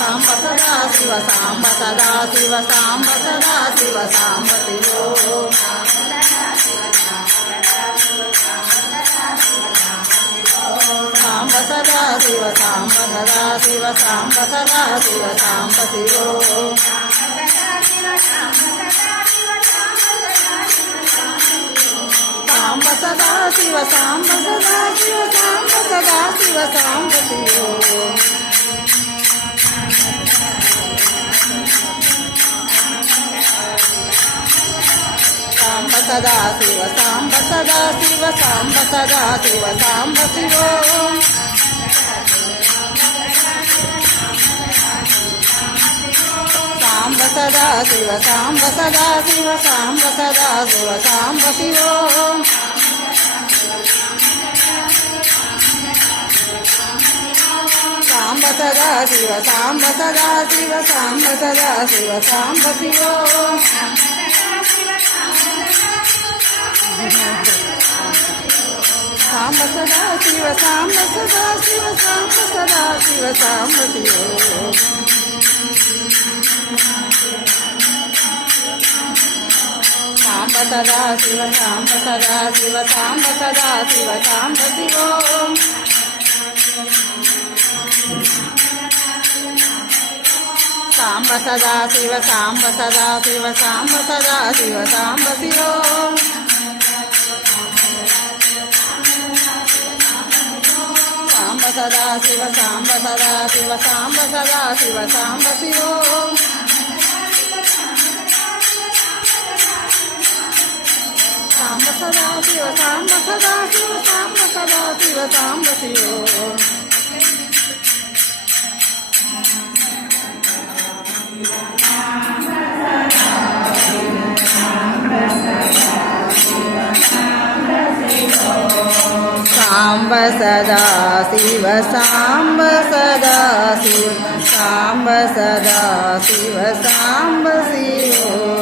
ಸಾಂಬ ಸದಾ ಶಿವ ಸಾಂಬ ಸದಾ ಶಿವ ಸಾಂಬ ಸದಾ ಶಿವ ಸಾಂಬ ಶಿವೋ ಸಾಂಬ ಸದಾ ಶಿವ ಸಾಂಬ ಸದಾ ಶಿವ ಸಾಂಬ ಸದಾ ಶಿವ ಸಾಂಬ ಶಿವೋ ಸಾಂಬ ಸದಾ ಶಿವ ಸಾಂಬ ಸದಾ ಶಿವ ಸಾಂಬ ಸದಾ ಶಿವ ಸಾಂಬ ಶಿವೋ ಸಾಂಬ ಸದಾ ಶಿವ ಸಾಂಬ ಸದಾ ಶಿವ ಸಾಂಬ ಸದಾ ಶಿವ ಸಾಂಬ ಶಿವೋ ಸಾಂಬ ಸದಾ ಶಿವ ಸಾಂಬ ಸದಾ ಶಿವ ಸಾಂಬ ಸದಾ ಶಿವ ಸಾಂಬ ಶಿವೋ ಸಾಂಬ ಸದಾ ಶಿವ ಸಾಂಬ ಸದಾ ಶಿವ ಸಾಂಬ ಸದಾ ಶಿವ ಸಾಂಬ ಶಿವೋ ಸಾಂಬ ಸದಾ ಶಿವ ಸಾಂಬ ಸದಾ ಶಿವ ಸಾಂಬ ಸದಾ ಶಿವ ಸಾಂಬ ಶಿವೋ ಸಾಂಬ ಸದಾ ಶಿವ ಸಾಂಬ ಸದಾ ಶಿವ ಸಾಂಬ ಸದಾ ಶಿವ ಸಾಂಬ ಶಿವೋ ಸಾಂಬ ಸದಾ ಶಿವ ಸಾಂಬ ಸದಾ ಶಿವ ಸಾಂಬ ಸದಾ ಶಿವ ಸಾಂಬ ಶಿವೋ ಸಾಂಬ ಸದಾ ಶಿವ ಸಾಂಬ ಸದಾ ಶಿವ ಸಾಂಬ ಸದಾ ಶಿವ ಸಾಂಬ ಶಿವೋ ಸಾಂಬ ಸದಾ ಶಿವ ಸಾಂಬ ಸದಾ ಶಿವ ಸಾಂಬ ಸದಾ ಶಿವ ಸಾಂಬ ಶಿವೋ ಸಾಂಬ ಸದಾ ಶಿವ ಸಾಂಬ ಸದಾ ಶಿವ ಸಾಂಬ ಸದಾ ಶಿವ ಸಾಂಬ ಶಿವೋ